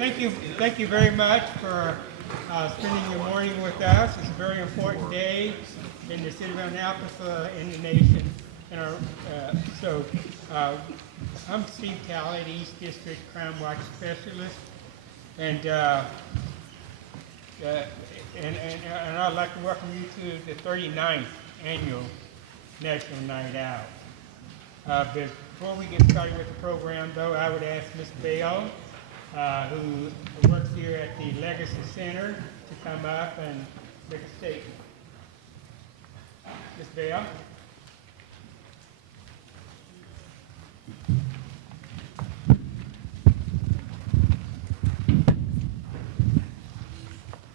Thank you very much for spending your morning with us. It's a very important day in the city of Indianapolis, in the nation. I'm Steve Talley, East District Crime Watch Specialist, and I'd like to welcome you to the 39th Annual National Night Out. Before we get started with the program, though, I would ask Ms. Bell, who works here at the Legacy Center, to come up and make a statement. Ms. Bell?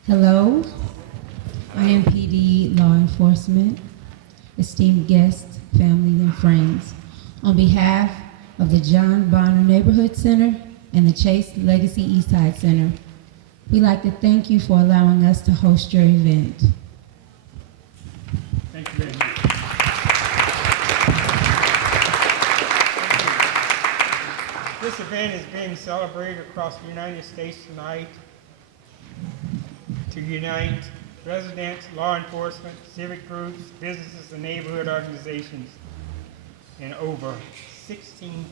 Hello, Mpd Law Enforcement, esteemed guests, family, and friends. On behalf of the John Bonner Neighborhood Center and the Chase Legacy Eastside Center, we'd like to thank you for allowing us to host your event. Thank you very much. This event is being celebrated across the United States tonight to unite residents, law enforcement, civic groups, businesses, and neighborhood organizations in over 16,000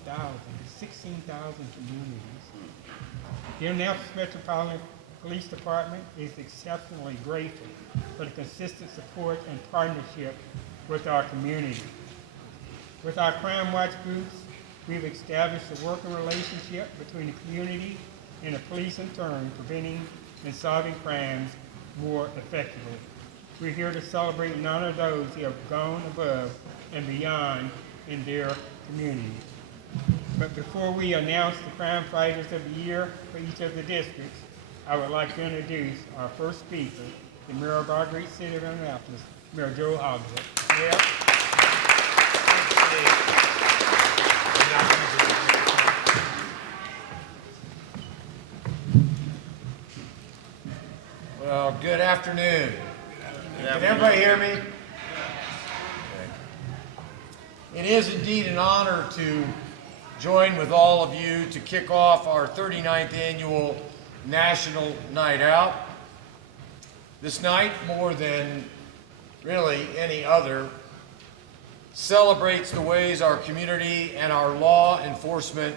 communities. The Indianapolis Metropolitan Police Department is exceptionally grateful for the consistent support and partnership with our community. With our Crime Watch groups, we've established a working relationship between the community and the police, in turn preventing and solving crimes more effectively. We're here to celebrate and honor those who have gone above and beyond in their community. But before we announce the Crime Fighters of the Year for each of the districts, I would like to introduce our first speaker, the Mayor of our great city of Indianapolis, Mayor Joe Hogsett. Mayor. Well, good afternoon. Can everybody hear me? Okay. It is indeed an honor to join with all of you to kick off our 39th Annual National Night Out. This night, more than really any other, celebrates the ways our community and our law enforcement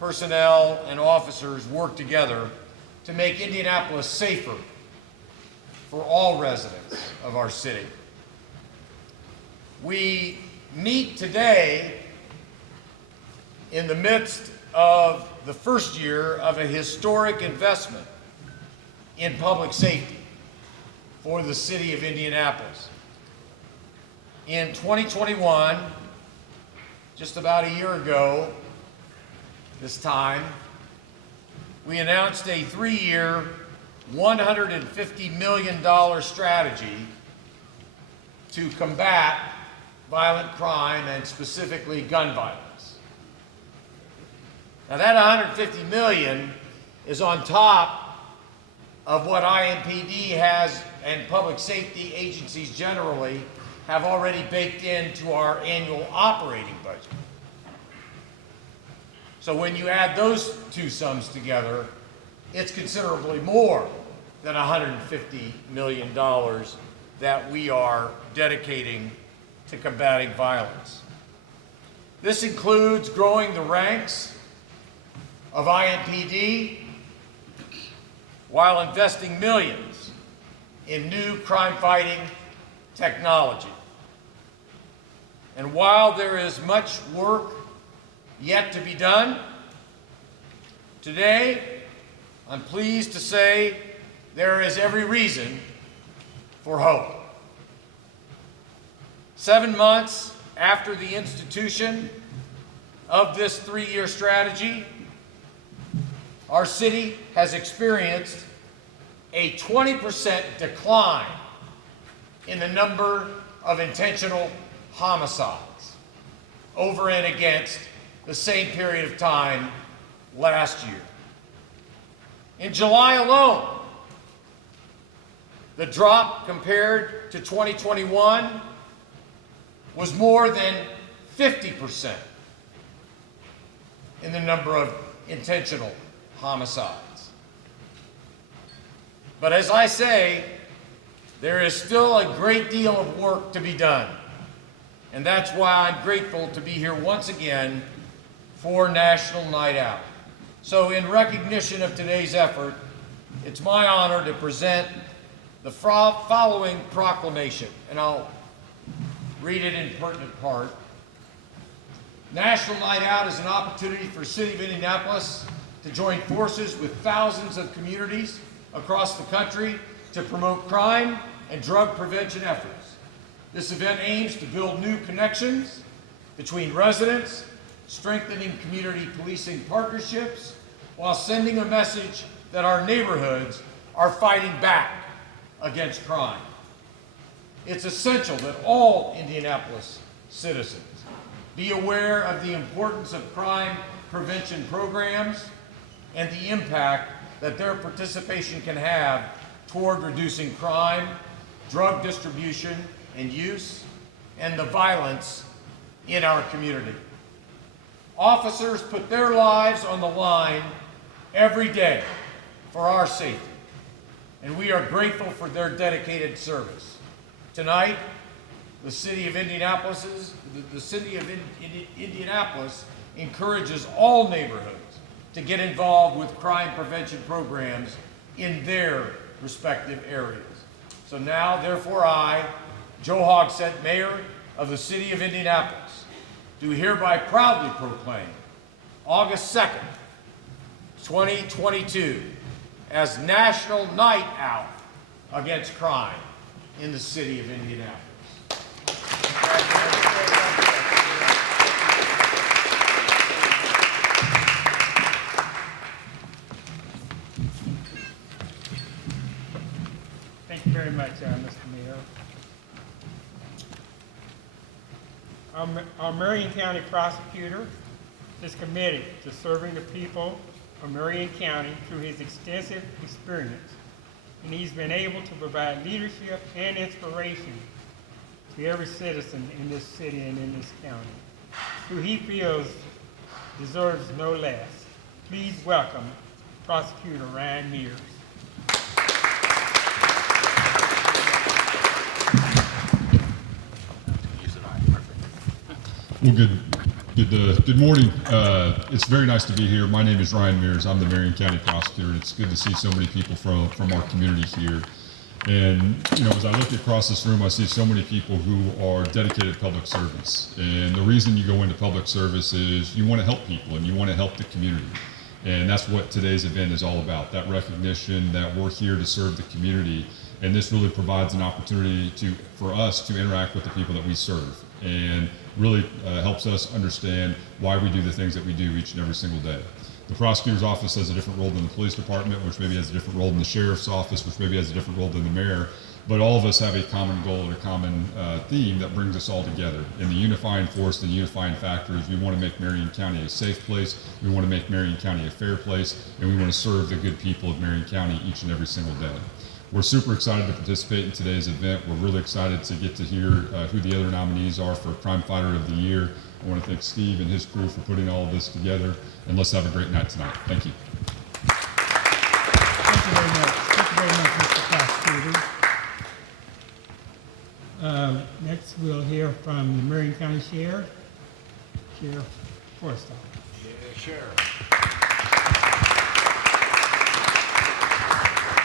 personnel and officers work together to make Indianapolis safer for all residents of our city. We meet today in the midst of the first year of a historic investment in public safety for the city of Indianapolis. In 2021, just about a year ago this time, we announced a 3-year, $150 million strategy to combat violent crime and specifically gun violence. Now that $150 million is on top of what IMPD has and public safety agencies generally have already baked into our annual operating budget. So when you add those two sums together, it's considerably more than $150 million that we are dedicating to combating violence. This includes growing the ranks of IMPD while investing millions in new crime-fighting technology. And while there is much work yet to be done, today I'm pleased to say there is every reason for hope. 7 months after the institution of this 3-year strategy, our city has experienced a 20% decline in the number of intentional homicides over and against the same period of time last year. In July alone, the drop compared to 2021 was more than 50% in the number of intentional homicides. But as I say, there is still a great deal of work to be done. And that's why I'm grateful to be here once again for National Night Out. So in recognition of today's effort, it's my honor to present the following proclamation, and I'll read it in pertinent part. National Night Out is an opportunity for the City of Indianapolis to join forces with thousands of communities across the country to promote crime and drug prevention efforts. This event aims to build new connections between residents, strengthening community policing partnerships, while sending a message that our neighborhoods are fighting back against crime. It's essential that all Indianapolis citizens be aware of the importance of crime prevention programs and the impact that their participation can have toward reducing crime, drug distribution and use, and the violence in our community. Officers put their lives on the line every day for our safety, and we are grateful for their dedicated service. Tonight, the City of Indianapolis encourages all neighborhoods to get involved with crime prevention programs in their respective areas. So now, therefore, I, Joe Hogsett, Mayor of the City of Indianapolis, do hereby proudly proclaim August 2nd, 2022 as National Night Out Against Crime in the City of Indianapolis. Thank you very much, Mr. Mayor. Our Marion County prosecutor is committed to serving the people of Marion County through his extensive experience, and he's been able to provide leadership and inspiration to every citizen in this city and in this county, who he feels deserves no less. Please welcome Prosecutor Ryan Mears. Well, good morning. It's very nice to be here. My name is Ryan Mears. I'm the Marion County prosecutor. It's good to see so many people from our community here. And, you know, as I look across this room, I see so many people who are dedicated to public service. And the reason you go into public service is you want to help people and you want to help the community. And that's what today's event is all about, that recognition that we're here to serve the community. And this really provides an opportunity for us to interact with the people that we serve, and really helps us understand why we do the things that we do each and every single day. The prosecutor's office has a different role than the police department, which maybe has a different role than the sheriff's office, which maybe has a different role than the mayor, but all of us have a common goal and a common theme that brings us all together. And the unifying force, the unifying factor is we want to make Marion County a safe place, we want to make Marion County a fair place, and we want to serve the good people of Marion County each and every single day. We're super excited to participate in today's event. We're really excited to get to hear who the other nominees are for Crime Fighter of the Year. I want to thank Steve and his crew for putting all of this together, and let's have a great night tonight. Thank you. Thank you very much. Thank you very much, Mr. Prosecutor. Next, we'll hear from the Marion County Sheriff, Sheriff Forrester. Yeah, Sheriff.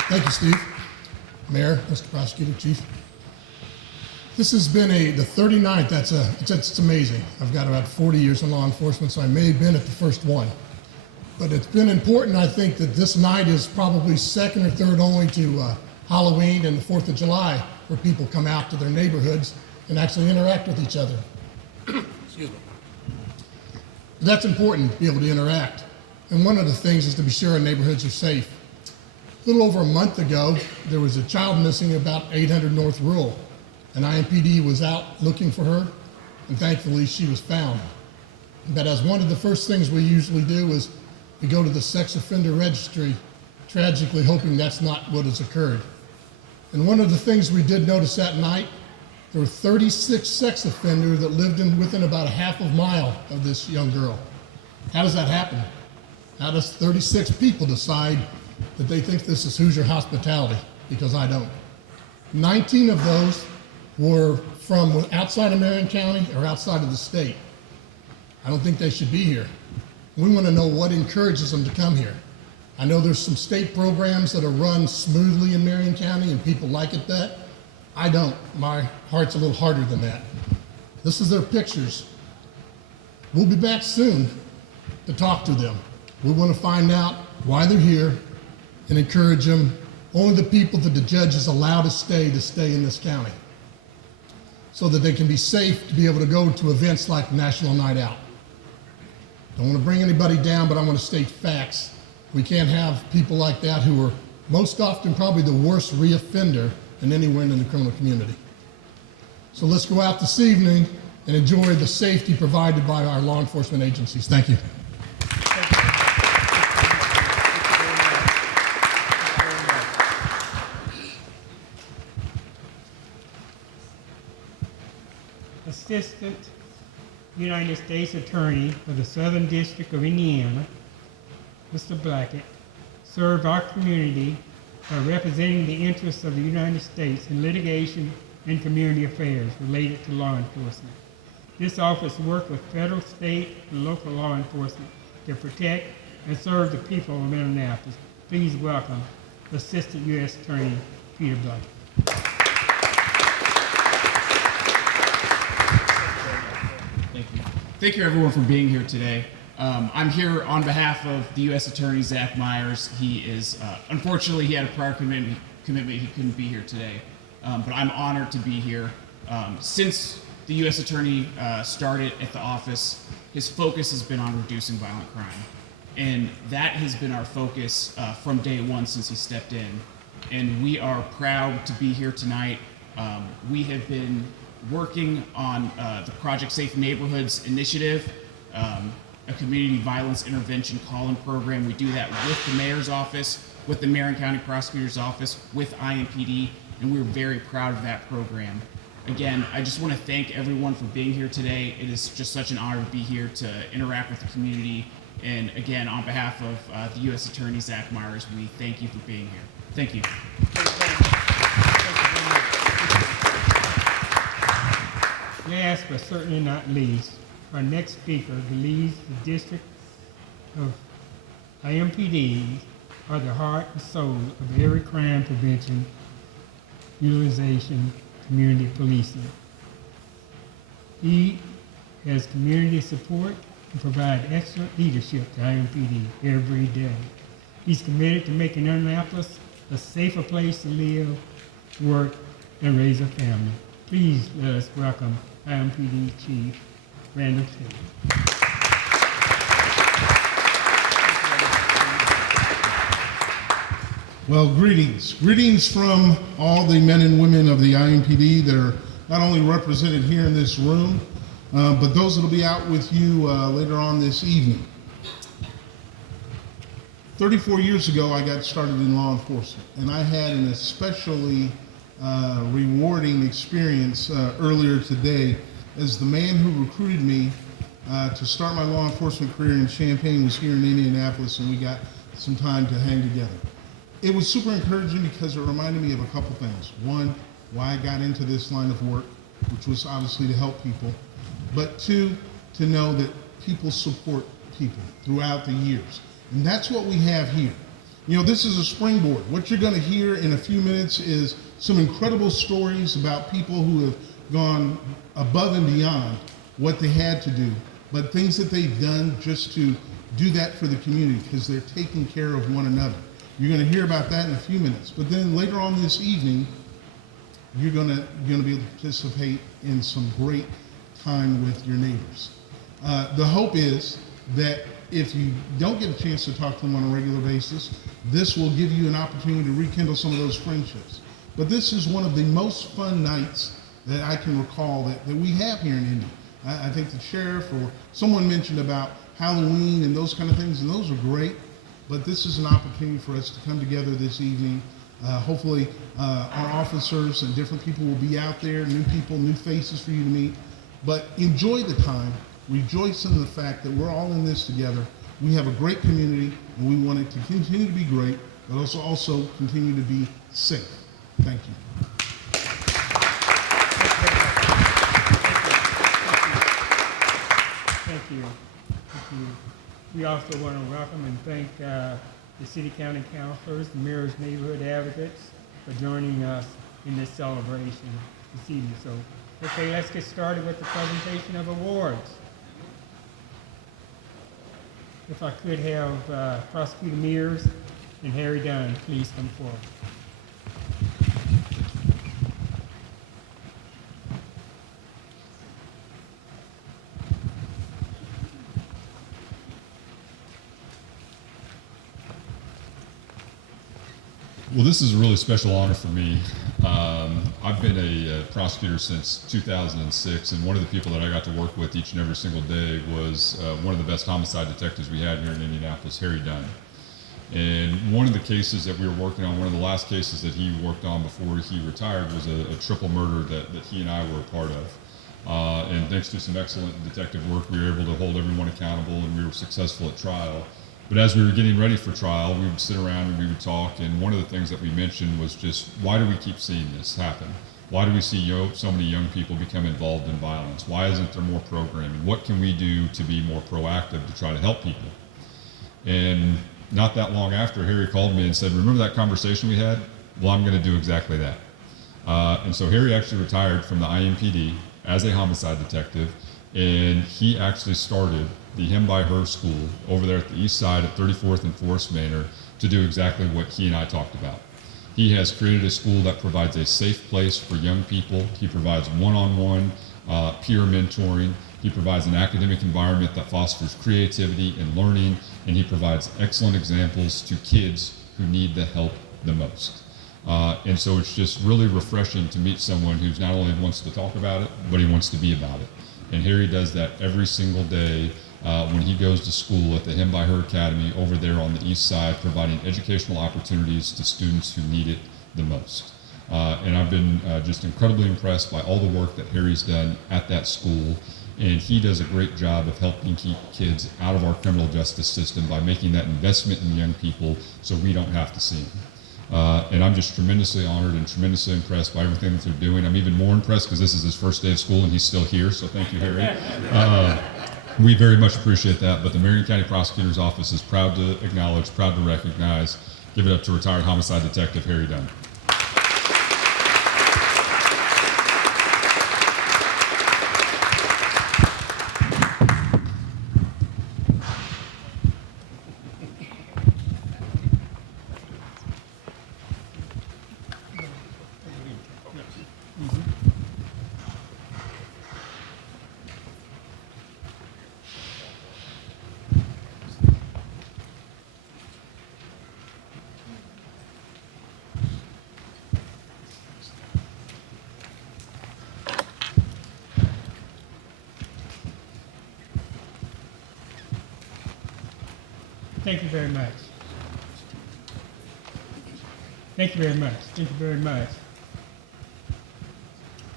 Thank you, Steve. Mayor, Mr. Prosecutor, Chief. This has been the 39th, it's amazing. I've got about 40 years in law enforcement, so I may have been at the first one. But it's been important, I think, that this night is probably second or third only to Halloween and the 4th of July, where people come out to their neighborhoods and actually interact with each other. Excuse me. But that's important, to be able to interact. And one of the things is to be sure our neighborhoods are safe. A little over a month ago, there was a child missing about 800 North Rural, and Mpd was out looking for her, and thankfully she was found. But as one of the first things we usually do is we go to the sex offender registry, tragically hoping that's not what has occurred. And one of the things we did notice that night, there were 36 sex offenders that lived within about a half a mile of this young girl. How does that happen? How does 36 people decide that they think this is Hoosier hospitality? Because I don't. 19 of those were from outside of Marion County or outside of the state. I don't think they should be here. We want to know what encourages them to come here. I know there's some state programs that are run smoothly in Marion County and people like it that. I don't. My heart's a little harder than that. This is their pictures. We'll be back soon to talk to them. We want to find out why they're here and encourage them. Only the people that the judges allow to stay in this county, so that they can be safe to be able to go to events like National Night Out. Don't want to bring anybody down, but I want to state facts. We can't have people like that who are most often probably the worst reoffender than anywhere in the criminal community. So let's go out this evening and enjoy the safety provided by our law enforcement agencies. Thank you. Assistant United States Attorney for the Southern District of Indiana, Mr. Blackett, served our community by representing the interests of the United States in litigation and community affairs related to law enforcement. This office worked with federal, state, and local law enforcement to protect and serve the people of Indianapolis. Please welcome Assistant U.S. Attorney Peter Blackett. Thank you everyone for being here today. I'm here on behalf of the U.S. Attorney Zach Mears. He is, unfortunately, he had a prior commitment. He couldn't be here today, but I'm honored to be here. Since the U.S. Attorney started at the office, his focus has been on reducing violent crime, and that has been our focus from day one since he stepped in. And we are proud to be here tonight. We have been working on the Project Safe Neighborhoods initiative, a community violence intervention call-in program. We do that with the mayor's office, with the Marion County Prosecutor's Office, with IMPD, and we're very proud of that program. Again, I just want to thank everyone for being here today. It is just such an honor to be here to interact with the community. And again, on behalf of the U.S. Attorney Zach Mears, we thank you for being here. Thank you. Last but certainly not least, our next speaker believes the District of IMPD are the heart and soul of every crime prevention, utilization, community policing. He has community support and provides excellent leadership to IMPD every day. He's committed to making Indianapolis a safer place to live, work, and raise a family. Please let us welcome IMPD Chief Randall Taylor. Well, greetings. Greetings from all the men and women of the IMPD that are not only represented here in this room, but those that will be out with you later on this evening. 34 years ago, I got started in law enforcement, and I had an especially rewarding experience earlier today, as the man who recruited me to start my law enforcement career in Champaign was here in Indianapolis, and we got some time to hang together. It was super encouraging because it reminded me of a couple things. One, why I got into this line of work, which was obviously to help people, but two, to know that people support people throughout the years. And that's what we have here. You know, this is a springboard. What you're going to hear in a few minutes is some incredible stories about people who have gone above and beyond what they had to do, but things that they've done just to do that for the community because they're taking care of one another. You're going to hear about that in a few minutes. But then later on this evening, you're going to be able to participate in some great time with your neighbors. The hope is that if you don't get a chance to talk to them on a regular basis, this will give you an opportunity to rekindle some of those friendships. But this is one of the most fun nights that I can recall that we have here in Indy. I think the sheriff or someone mentioned about Halloween and those kind of things, and those are great. But this is an opportunity for us to come together this evening. Hopefully our officers and different people will be out there, new people, new faces for you to meet. But enjoy the time. Rejoice in the fact that we're all in this together. We have a great community, and we want it to continue to be great, but also continue to be safe. Thank you. Thank you. Thank you. We also want to welcome and thank the City County Councilors, the Mears Neighborhood Advocates for joining us in this celebration this evening. So, okay, let's get started with the presentation of awards. If I could have Prosecutor Mears and Harry Dunn please come forward. Well, this is a really special honor for me. I've been a prosecutor since 2006, and one of the people that I got to work with each and every single day was one of the best homicide detectives we had here in Indianapolis, Harry Dunn. And one of the cases that we were working on, one of the last cases that he worked on before he retired, was a triple murder that he and I were a part of. And thanks to some excellent detective work, we were able to hold everyone accountable, and we were successful at trial. But as we were getting ready for trial, we would sit around and we would talk, and one of the things that we mentioned was just, why do we keep seeing this happen? Why do we see so many young people become involved in violence? Why isn't there more programming? What can we do to be more proactive to try to help people? And not that long after, Harry called me and said, remember that conversation we had? Well, I'm going to do exactly that. And so Harry actually retired from the IMPD as a homicide detective, and he actually started the Him by Her school over there at the east side at 34th and Forest Manor to do exactly what he and I talked about. He has created a school that provides a safe place for young people. He provides one-on-one peer mentoring. He provides an academic environment that fosters creativity and learning, and he provides excellent examples to kids who need the help the most. And so it's just really refreshing to meet someone who's not only wants to talk about it, but he wants to be about it. And Harry does that every single day when he goes to school at the Him by Her Academy over there on the east side, providing educational opportunities to students who need it the most. And I've been just incredibly impressed by all the work that Harry's done at that school. And he does a great job of helping keep kids out of our criminal justice system by making that investment in young people so we don't have to see them. And I'm just tremendously honored and tremendously impressed by everything that they're doing. I'm even more impressed because this is his first day of school and he's still here, so thank you, Harry. We very much appreciate that, but the Marion County Prosecutor's Office is proud to acknowledge, proud to recognize, give it up to retired homicide detective Harry Dunn. Thank you very much. Thank you very much. Thank you very much.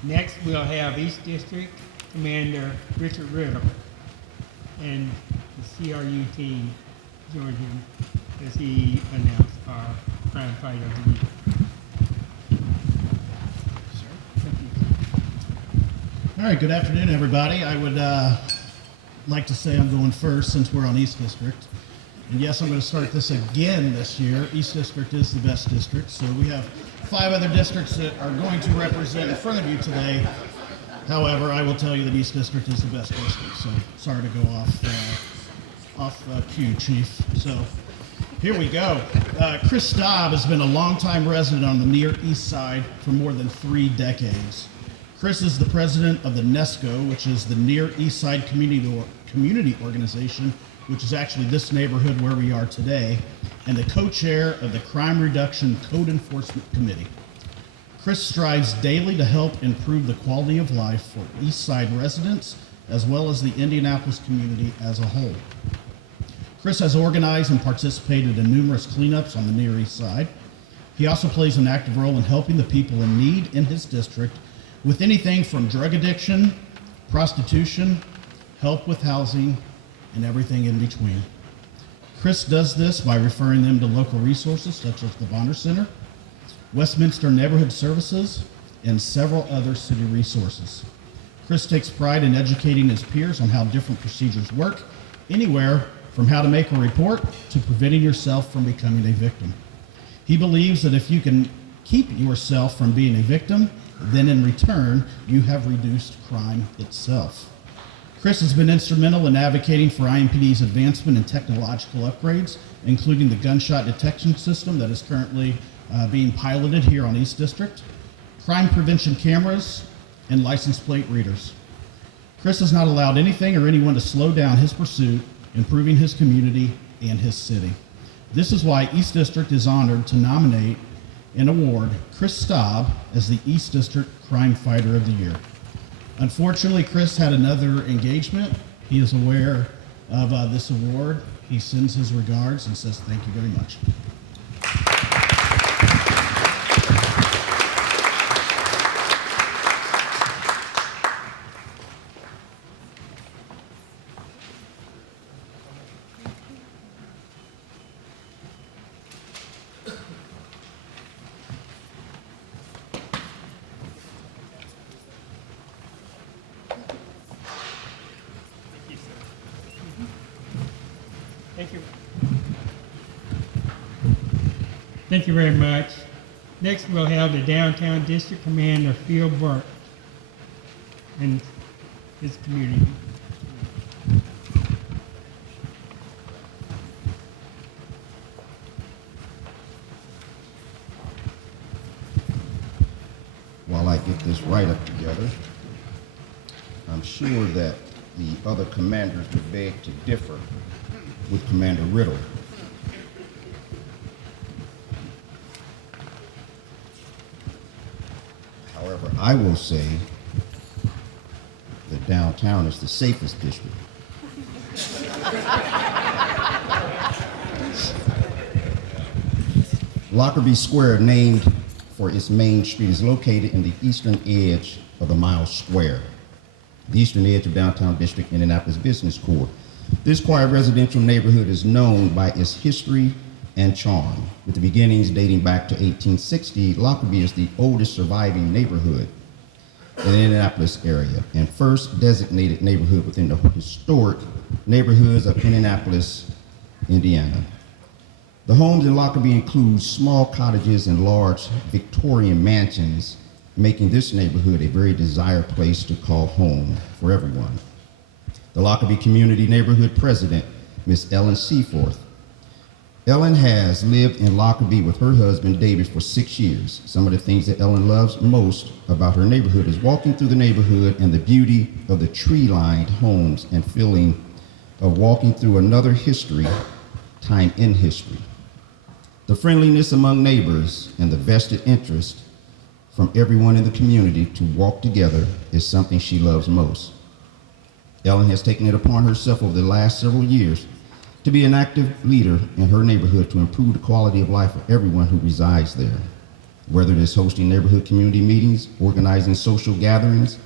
Next, we'll have East District Commander Richard Riddle and the CRU team join him as he announced our crime fight of the week. Thank you. All right, good afternoon, everybody. I would like to say I'm going first since we're on East District. And yes, I'm going to start this again this year. East District is the best district, so we have 5 other districts that are going to represent in front of you today. However, I will tell you that East District is the best district, so sorry to go off cue, Chief. So here we go. Chris Staub has been a longtime resident on the Near East Side for more than 3 decades. Chris is the president of the NESCO, which is the Near East Side Community Organization, which is actually this neighborhood where we are today, and the co-chair of the Crime Reduction Code Enforcement Committee. Chris strives daily to help improve the quality of life for East Side residents, as well as the Indianapolis community as a whole. Chris has organized and participated in numerous cleanups on the Near East Side. He also plays an active role in helping the people in need in his district with anything from drug addiction, prostitution, help with housing, and everything in between. Chris does this by referring them to local resources such as the Bonner Center, Westminster Neighborhood Services, and several other city resources. Chris takes pride in educating his peers on how different procedures work, anywhere from how to make a report to preventing yourself from becoming a victim. He believes that if you can keep yourself from being a victim, then in return, you have reduced crime itself. Chris has been instrumental in advocating for IMPD's advancement in technological upgrades, including the gunshot detection system that is currently being piloted here on East District, crime prevention cameras, and license plate readers. Chris has not allowed anything or anyone to slow down his pursuit, improving his community and his city. This is why East District is honored to nominate and award Chris Staub as the East District Crime Fighter of the Year. Unfortunately, Chris had another engagement. He is aware of this award. He sends his regards and says thank you very much. Thank you. Thank you very much. Next, we'll have the Downtown District Commander, Phil Burke, and his community. While I get this write-up together, I'm sure that the other commanders would beg to differ with Commander Riddle. However, I will say that downtown is the safest district. Lockerbie Square, named for its main street, is located in the eastern edge of the Mile Square, the eastern edge of downtown district Indianapolis business core. This quiet residential neighborhood is known by its history and charm. With the beginnings dating back to 1860, Lockerbie is the oldest surviving neighborhood in the Indianapolis area and first designated neighborhood within the historic neighborhoods of Indianapolis, Indiana. The homes in Lockerbie include small cottages and large Victorian mansions, making this neighborhood a very desired place to call home for everyone. The Lockerbie Community Neighborhood President, Miss Ellen Seaforth. Ellen has lived in Lockerbie with her husband, David, for 6 years. Some of the things that Ellen loves most about her neighborhood is walking through the neighborhood and the beauty of the tree-lined homes and feeling of walking through another history, time in history. The friendliness among neighbors and the vested interest from everyone in the community to walk together is something she loves most. Ellen has taken it upon herself over the last several years to be an active leader in her neighborhood to improve the quality of life for everyone who resides there. Whether it is hosting neighborhood community meetings, organizing social gatherings,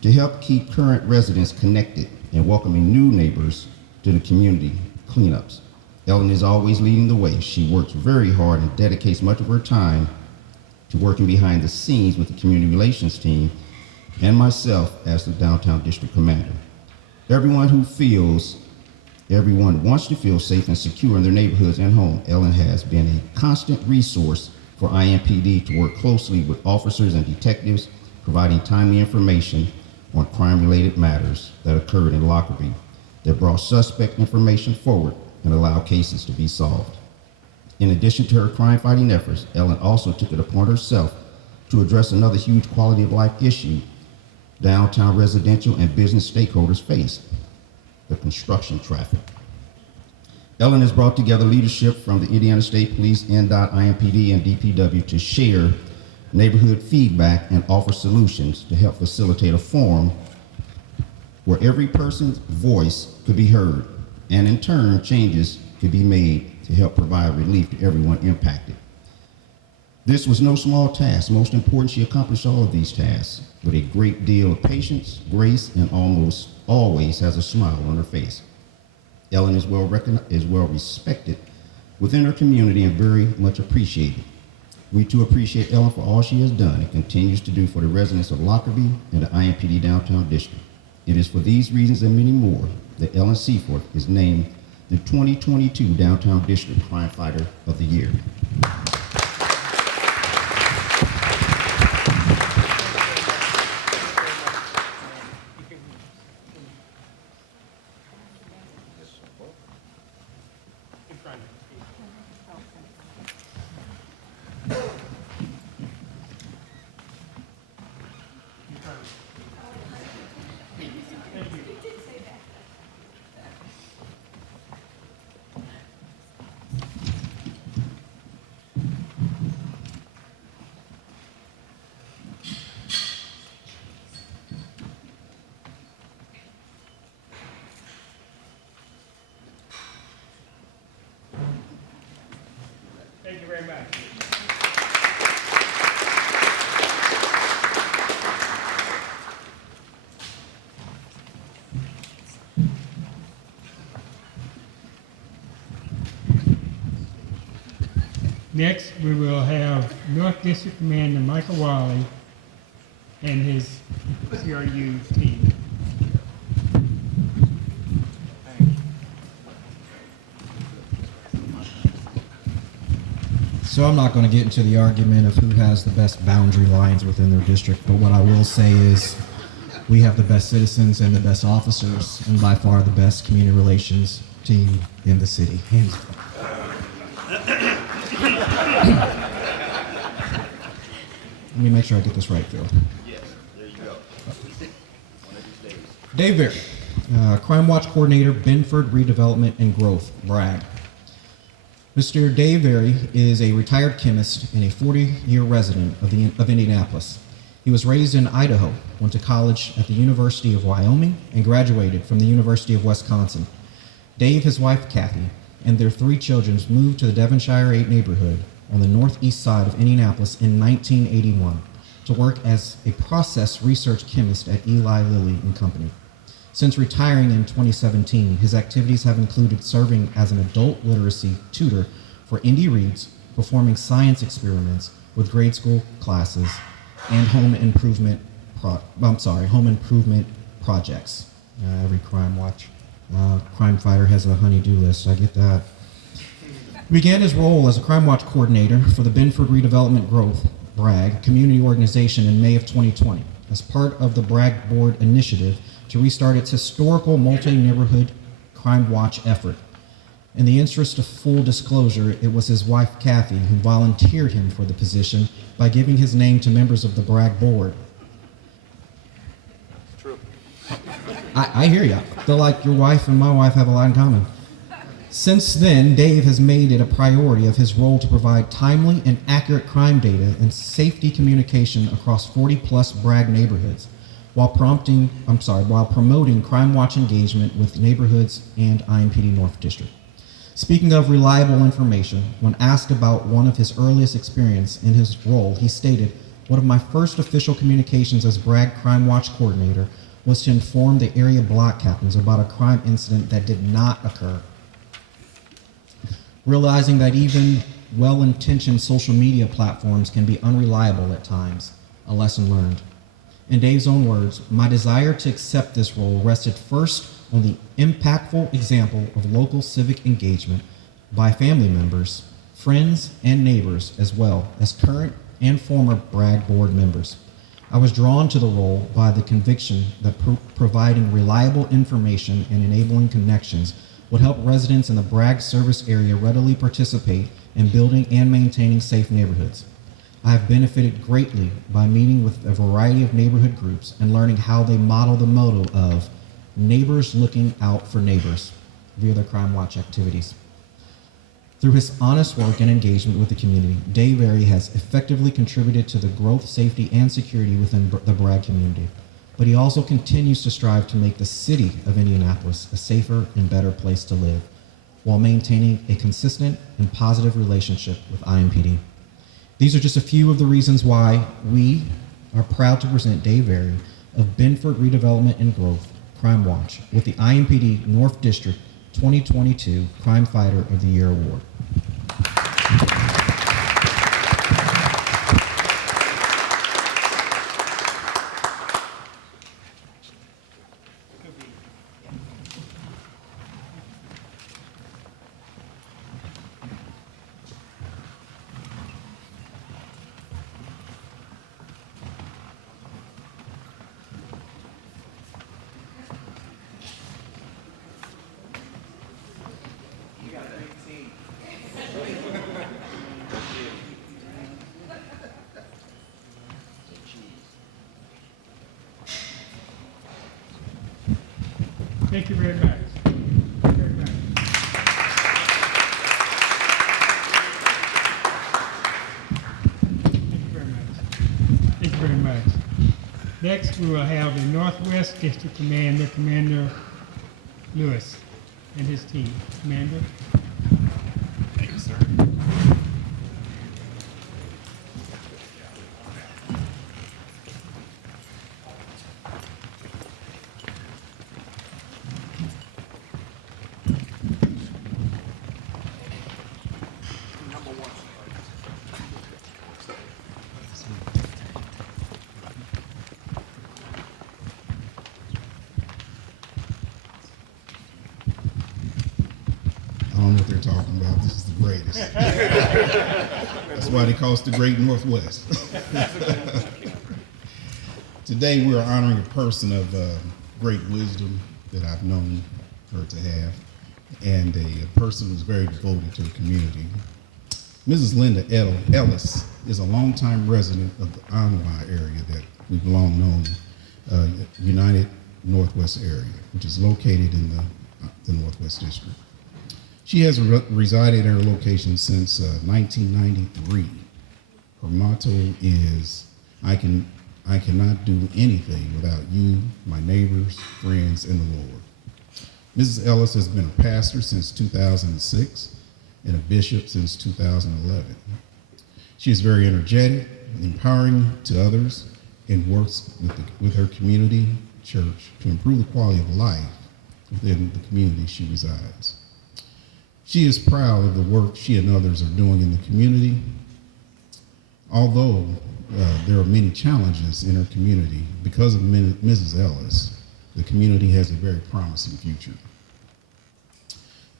to help keep current residents connected and welcoming new neighbors to the community cleanups. Ellen is always leading the way. She works very hard and dedicates much of her time to working behind the scenes with the community relations team and myself as the downtown district commander. Everyone wants to feel safe and secure in their neighborhoods and home. Ellen has been a constant resource for IMPD to work closely with officers and detectives, providing timely information on crime-related matters that occurred in Lockerbie that brought suspect information forward and allowed cases to be solved. In addition to her crime-fighting efforts, Ellen also took it upon herself to address another huge quality of life issue downtown residential and business stakeholders face: the construction traffic. Ellen has brought together leadership from the Indiana State Police, NDOT, IMPD, and DPW to share neighborhood feedback and offer solutions to help facilitate a forum where every person's voice could be heard, and in turn, changes could be made to help provide relief to everyone impacted. This was no small task. Most important, she accomplished all of these tasks with a great deal of patience, grace, and almost always has a smile on her face. Ellen is well respected within her community and very much appreciated. We too appreciate Ellen for all she has done and continues to do for the residents of Lockerbie and the IMPD Downtown District. It is for these reasons and many more that Ellen Seaforth is named the 2022 Downtown District Crime Fighter of the Year. Thank you very much. Next, we will have North District Commander Michael Wally and his CRU team. So I'm not going to get into the argument of who has the best boundary lines within their district, but what I will say is we have the best citizens and the best officers, and by far the best community relations team in the city. Hands down. Let me make sure I get this right, Phil. Yes, there you go. One of these days. Dave Berry, Crime Watch Coordinator, Benford Redevelopment and Growth, Bragg. Mr. Dave Berry is a retired chemist and a 40-year resident of Indianapolis. He was raised in Idaho, went to college at the University of Wyoming, and graduated from the University of Wisconsin. Dave, his wife Kathy, and their 3 children moved to the Devonshire 8 neighborhood on the northeast side of Indianapolis in 1981 to work as a process research chemist at Eli Lilly and Company. Since retiring in 2017, his activities have included serving as an adult literacy tutor for Indy Reads, performing science experiments with grade school classes, and home improvement projects. Every crime fighter has a honey-do list, I get that. He began his role as a Crime Watch coordinator for the Benford Redevelopment Growth, Bragg, community organization in May of 2020 as part of the Bragg Board initiative to restart its historical multi-neighborhood Crime Watch effort. In the interest of full disclosure, it was his wife Kathy who volunteered him for the position by giving his name to members of the Bragg Board. True. I hear you. I feel like your wife and my wife have a lot in common. Since then, Dave has made it a priority of his role to provide timely and accurate crime data and safety communication across 40-plus Bragg neighborhoods, while promoting Crime Watch engagement with neighborhoods and IMPD North District. Speaking of reliable information, when asked about one of his earliest experience in his role, he stated, "One of my first official communications as Bragg Crime Watch coordinator was to inform the area block captains about a crime incident that did not occur. Realizing that even well-intentioned social media platforms can be unreliable at times, a lesson learned. In Dave's own words, my desire to accept this role rested first on the impactful example of local civic engagement by family members, friends, and neighbors, as well as current and former Bragg Board members. I was drawn to the role by the conviction that providing reliable information and enabling connections would help residents in the Bragg service area readily participate in building and maintaining safe neighborhoods. I have benefited greatly by meeting with a variety of neighborhood groups and learning how they model the motto of neighbors looking out for neighbors via their Crime Watch activities. Through his honest work and engagement with the community, Dave Berry has effectively contributed to the growth, safety, and security within the Bragg community. But he also continues to strive to make the city of Indianapolis a safer and better place to live, while maintaining a consistent and positive relationship with IMPD. These are just a few of the reasons why we are proud to present Dave Berry of Benford Redevelopment and Growth, Crime Watch, with the IMPD North District 2022 Crime Fighter of the Year Award. Thank you very much. Thank you very much. Thank you very much. Thank you very much. Next, we will have the Northwest District Commander, Commander Lewis, and his team. Commander? Thank you, sir. I don't know what they're talking about. This is the greatest. That's why they call us the Great Northwest. Today we are honoring a person of great wisdom that I've known her to have, and a person who's very devoted to the community. Mrs. Linda Ellis is a longtime resident of the Anwa area that we've long known, United Northwest area, which is located in the Northwest District. She has resided at her location since 1993. Her motto is, I cannot do anything without you, my neighbors, friends, and the Lord. Mrs. Ellis has been a pastor since 2006 and a bishop since 2011. She is very energetic, empowering to others, and works with her community church to improve the quality of life within the community she resides. She is proud of the work she and others are doing in the community. Although there are many challenges in her community, because of Mrs. Ellis, the community has a very promising future.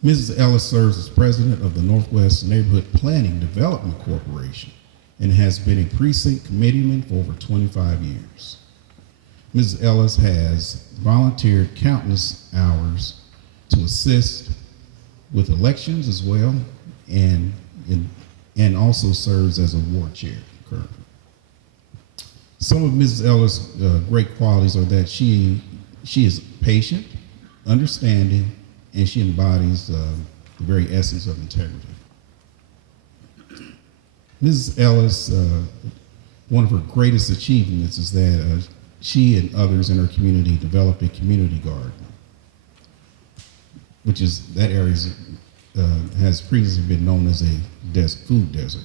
Mrs. Ellis serves as president of the Northwest Neighborhood Planning Development Corporation and has been a precinct committeeman for over 25 years. Mrs. Ellis has volunteered countless hours to assist with elections as well, and also serves as a ward chair currently. Some of Mrs. Ellis' great qualities are that she is patient, understanding, and she embodies the very essence of integrity. Mrs. Ellis, one of her greatest achievements is that she and others in her community developed a community garden, which is, that area has previously been known as a food desert.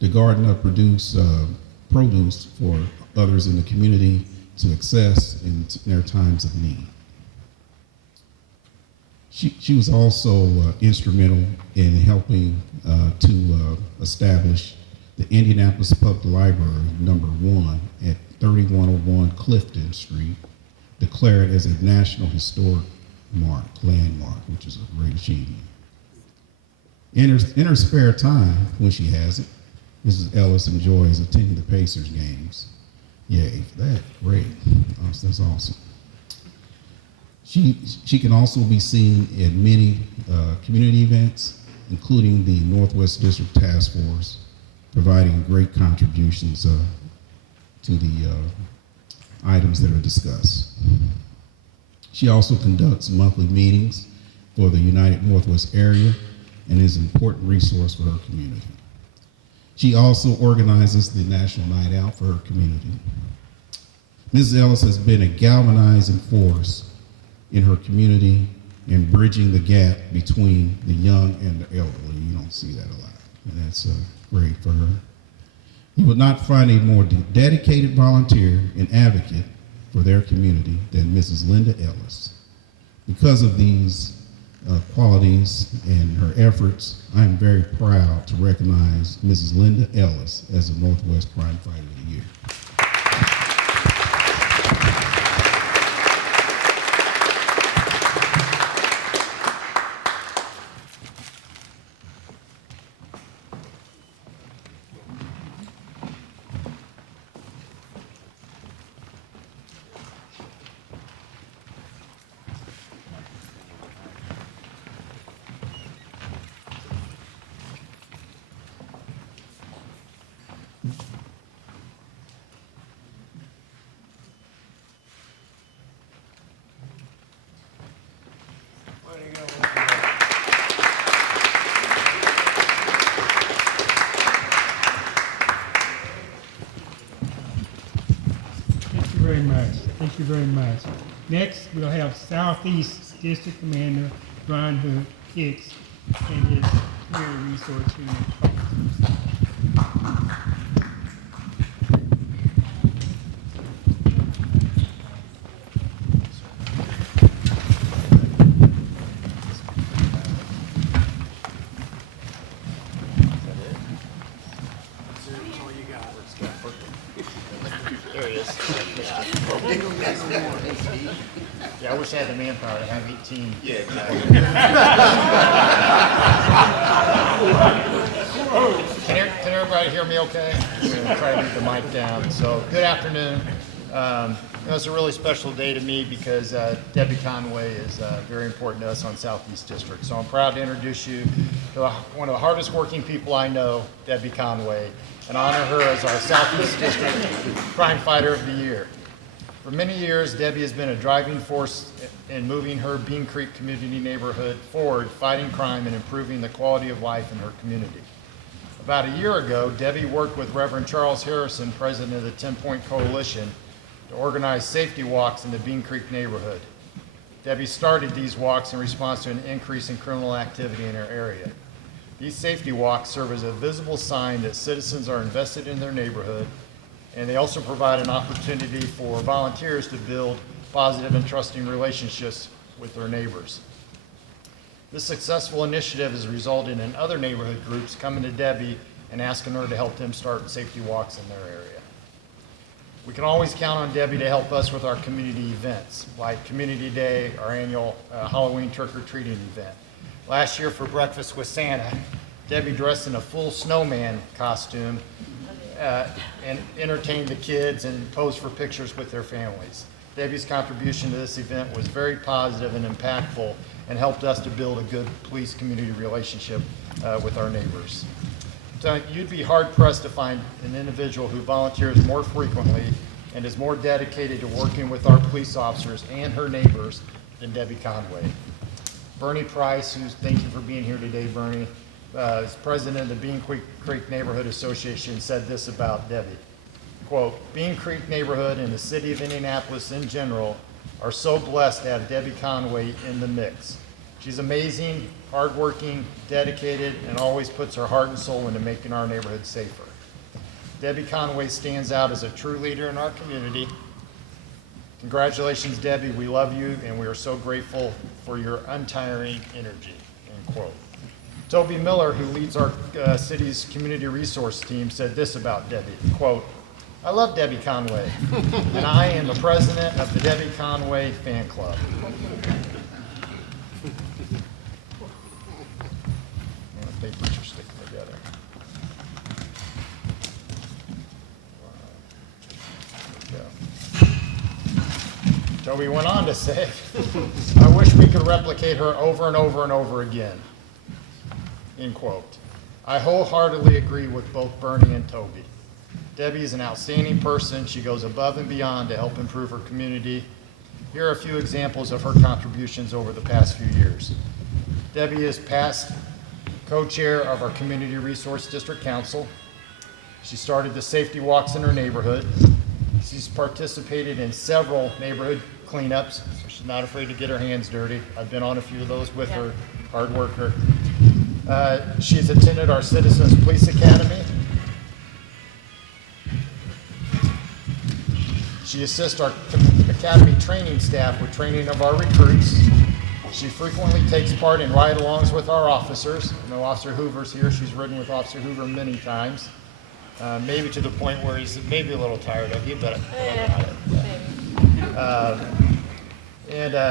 The garden produce produce for others in the community to access in their times of need. She was also instrumental in helping to establish the Indianapolis Public Library #1 at 3101 Clifton Street, declared as a National Historic Landmark, which is a great achievement. In her spare time, when she has it, Mrs. Ellis enjoys attending the Pacers games. Yay for that, great, that's awesome. She can also be seen at many community events, including the Northwest District Task Force, providing great contributions to the items that are discussed. She also conducts monthly meetings for the United Northwest area and is an important resource for her community. She also organizes the National Night Out for her community. Mrs. Ellis has been a galvanizing force in her community in bridging the gap between the young and the elderly. You don't see that a lot, and that's great for her. You would not find a more dedicated volunteer and advocate for their community than Mrs. Linda Ellis. Because of these qualities and her efforts, I am very proud to recognize Mrs. Linda Ellis as the Northwest Crime Fighter of the Year. Thank you very much. Thank you very much. Next, we'll have Southeast District Commander Ron Hood Hicks and his community resource unit. Yeah, I wish I had the manpower to have 18. Yeah, exactly. Can everybody hear me okay? I'm going to try to leave the mic down. So, good afternoon. It's a really special day to me because Debbie Conway is very important to us on Southeast District. So I'm proud to introduce you to one of the hardest working people I know, Debbie Conway, and honor her as our Southeast District Crime Fighter of the Year. For many years, Debbie has been a driving force in moving her Bean Creek community neighborhood forward, fighting crime and improving the quality of life in her community. About a year ago, Debbie worked with Reverend Charles Harrison, president of the 10-Point Coalition, to organize safety walks in the Bean Creek neighborhood. Debbie started these walks in response to an increase in criminal activity in her area. These safety walks serve as a visible sign that citizens are invested in their neighborhood, and they also provide an opportunity for volunteers to build positive and trusting relationships with their neighbors. This successful initiative has resulted in other neighborhood groups coming to Debbie and asking her to help them start safety walks in their area. We can always count on Debbie to help us with our community events, like Community Day, our annual Halloween trick-or-treating event. Last year for Breakfast with Santa, Debbie dressed in a full snowman costume and entertained the kids and posed for pictures with their families. Debbie's contribution to this event was very positive and impactful and helped us to build a good police-community relationship with our neighbors. So you'd be hard-pressed to find an individual who volunteers more frequently and is more dedicated to working with our police officers and her neighbors than Debbie Conway. Bernie Price, thank you for being here today, Bernie, is president of the Bean Creek Neighborhood Association, said this about Debbie. Quote, Bean Creek neighborhood and the city of Indianapolis in general are so blessed to have Debbie Conway in the mix. She's amazing, hardworking, dedicated, and always puts her heart and soul into making our neighborhood safer. Debbie Conway stands out as a true leader in our community. Congratulations, Debbie. We love you, and we are so grateful for your untiring energy, end quote. Toby Miller, who leads our city's community resource team, said this about Debbie, quote, I love Debbie Conway, and I am the president of the Debbie Conway fan club. Papers are sticking together. There we go. Toby went on to say, I wish we could replicate her over and over and over again, end quote. I wholeheartedly agree with both Bernie and Toby. Debbie is an outstanding person. She goes above and beyond to help improve her community. Here are a few examples of her contributions over the past few years. Debbie is past co-chair of our Community Resource District Council. She started the safety walks in her neighborhood. She's participated in several neighborhood cleanups, so she's not afraid to get her hands dirty. I've been on a few of those with her, hard worker. She's attended our Citizens Police Academy. She assists our academy training staff with training of our recruits. She frequently takes part in ride-alongs with our officers. I know Officer Hoover's here. She's ridden with Officer Hoover many times, maybe to the point where he's maybe a little tired of you, but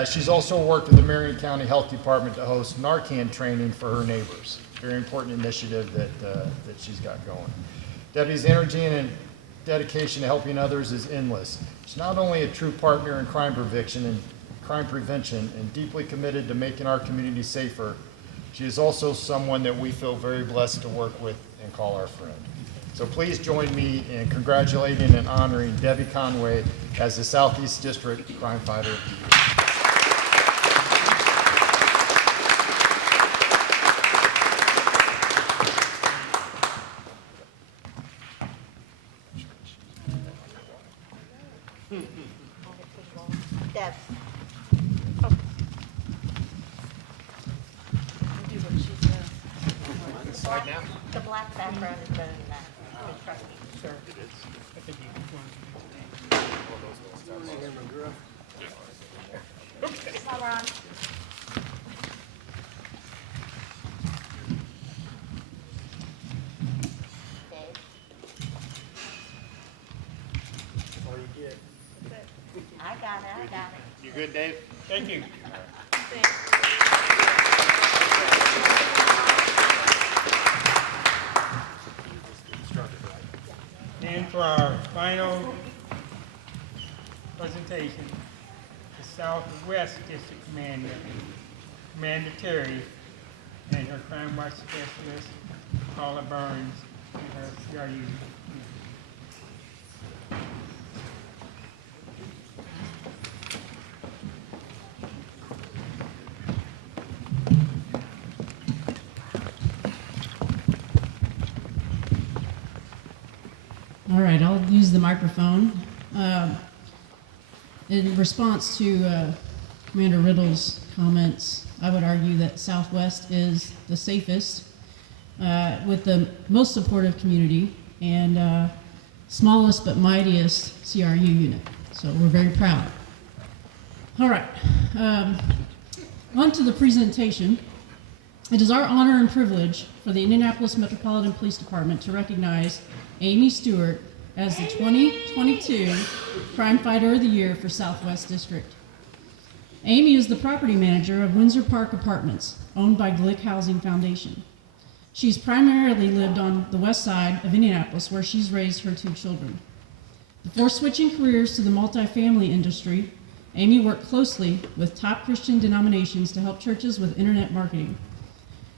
she's also worked with the Marion County Health Department to host Narcan training for her neighbors. Very important initiative that she's got going. Debbie's energy and dedication to helping others is endless. She's not only a true partner in crime prevention and deeply committed to making our community safer, she is also someone that we feel very blessed to work with and call our friend. So please join me in congratulating and honoring Debbie Conway as the Southeast District Crime Fighter of the Year. Deb. Slide now. The black background is better than that. Trust me. Sir, it is. I think you can While we're on. Dave. I got it. You good, Dave? Thank you. And for our final presentation, the Southwest District Commander, Commander Terry, and her crime watch specialist, Paula Burns, and her CRU. All right, I'll use the microphone. In response to Commander Riddle's comments, I would argue that Southwest is the safest, with the most supportive community and smallest but mightiest CRU unit. So we're very proud. All right, on to the presentation. It is our honor and privilege for the Indianapolis Metropolitan Police Department to recognize Amy Stewart as the 2022 Crime Fighter of the Year for Southwest District. Amy is the property manager of Windsor Park Apartments, owned by Glick Housing Foundation. She's primarily lived on the west side of Indianapolis, where she's raised her 2 children. Before switching careers to the multifamily industry, Amy worked closely with top Christian denominations to help churches with internet marketing.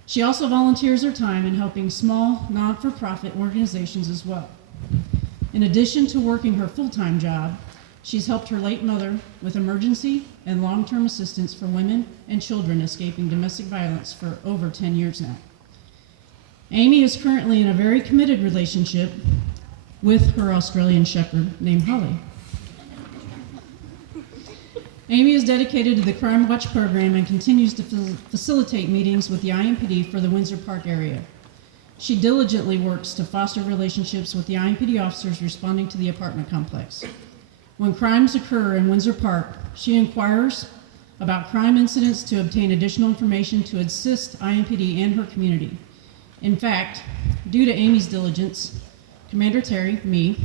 She also volunteers her time in helping small, non-for-profit organizations as well. In addition to working her full-time job, she's helped her late mother with emergency and long-term assistance for women and children escaping domestic violence for over 10 years now. Amy is currently in a very committed relationship with her Australian Shepherd named Holly. Amy is dedicated to the Crime Watch program and continues to facilitate meetings with the IMPD for the Windsor Park area. She diligently works to foster relationships with the IMPD officers responding to the apartment complex. When crimes occur in Windsor Park, she inquires about crime incidents to obtain additional information to assist IMPD and her community. In fact, due to Amy's diligence, Commander Terry, me,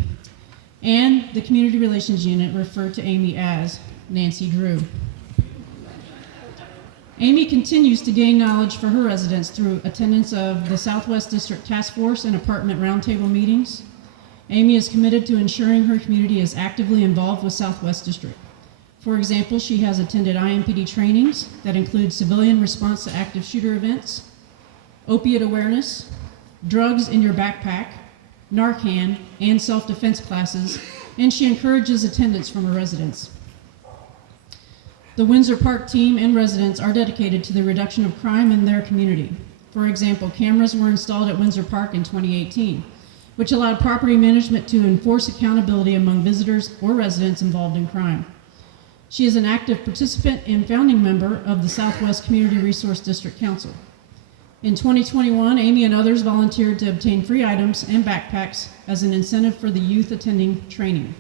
and the Community Relations Unit refer to Amy as Nancy Drew. Amy continues to gain knowledge for her residents through attendance of the Southwest District Task Force and apartment roundtable meetings. Amy is committed to ensuring her community is actively involved with Southwest District. For example, she has attended IMPD trainings that include civilian response to active shooter events, opiate awareness, drugs in your backpack, Narcan, and self-defense classes, and she encourages attendance from her residents. The Windsor Park team and residents are dedicated to the reduction of crime in their community. For example, cameras were installed at Windsor Park in 2018, which allowed property management to enforce accountability among visitors or residents involved in crime. She is an active participant and founding member of the Southwest Community Resource District Council. In 2021, Amy and others volunteered to obtain free items and backpacks as an incentive for the youth attending training.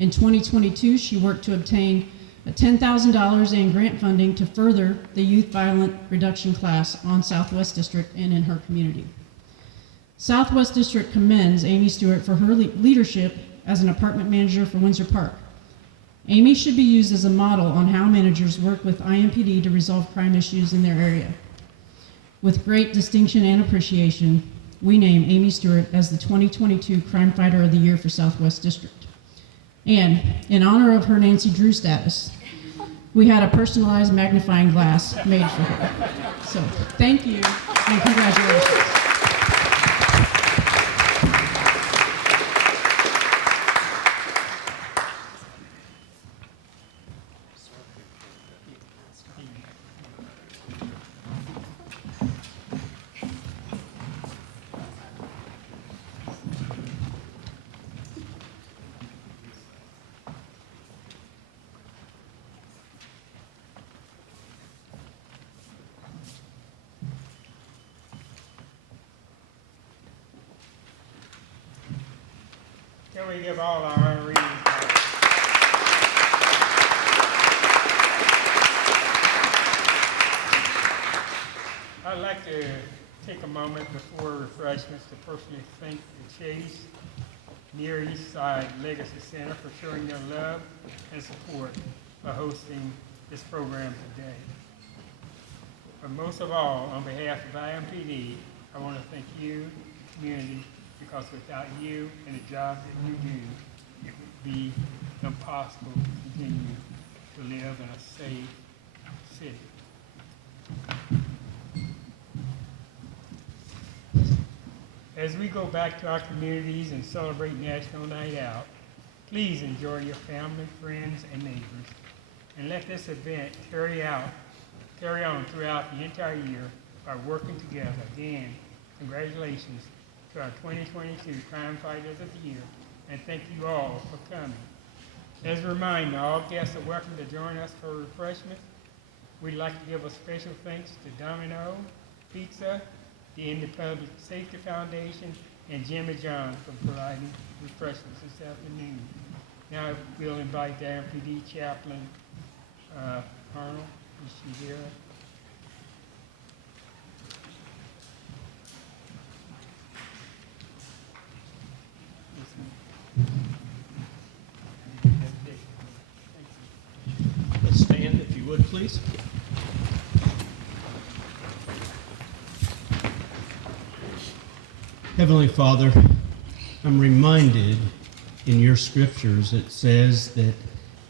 In 2022, she worked to obtain $10,000 in grant funding to further the youth violent reduction class on Southwest District and in her community. Southwest District commends Amy Stewart for her leadership as an apartment manager for Windsor Park. Amy should be used as a model on how managers work with IMPD to resolve crime issues in their area. With great distinction and appreciation, we name Amy Stewart as the 2022 Crime Fighter of the Year for Southwest District. And in honor of her Nancy Drew status, we had a personalized magnifying glass made for her. So thank you and congratulations. Can we give all our honorees? I'd like to take a moment before refreshments to personally thank the Chase Near East Side Legacy Center for showing their love and support by hosting this program today. But most of all, on behalf of IMPD, I want to thank you, community, because without you and the job that you do, it would be impossible to continue to live in a safe city. As we go back to our communities and celebrate National Night Out, please enjoy your family, friends, and neighbors, and let this event carry on throughout the entire year by working together. Again, congratulations to our 2022 Crime Fighters of the Year, and thank you all for coming. As a reminder, all guests are welcome to join us for refreshments. We'd like to give a special thanks to Domino Pizza, the Independent Safety Foundation, and Jimmy John for providing refreshments this afternoon. Now we'll invite the Mpd Chaplain, Arnold, is she here? Let's stand, if you would, please. Heavenly Father, I'm reminded in your scriptures it says that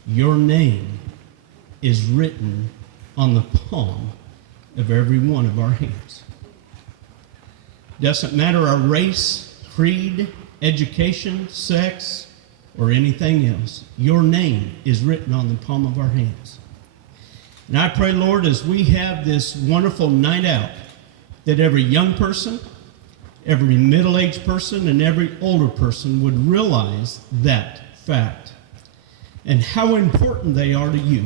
your name is written on the palm of every one of our hands. Doesn't matter our race, creed, education, sex, or anything else. Your name is written on the palm of our hands. And I pray, Lord, as we have this wonderful night out, that every young person, every middle-aged person, and every older person would realize that fact and how important they are to you.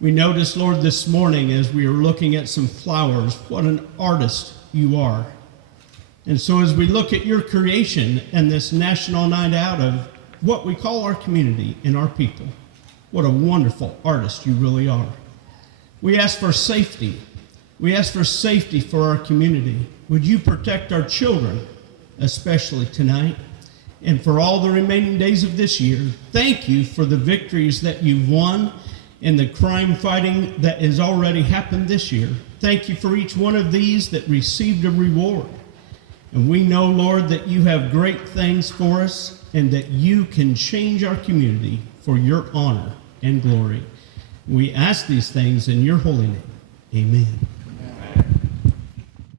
We noticed, Lord, this morning as we were looking at some flowers, what an artist you are. And so as we look at your creation and this national night out of what we call our community and our people, what a wonderful artist you really are. We ask for safety. We ask for safety for our community. Would you protect our children, especially tonight, and for all the remaining days of this year? Thank you for the victories that you've won and the crime fighting that has already happened this year. Thank you for each one of these that received a reward. And we know, Lord, that you have great things for us and that you can change our community for your honor and glory. We ask these things in your holy name. Amen.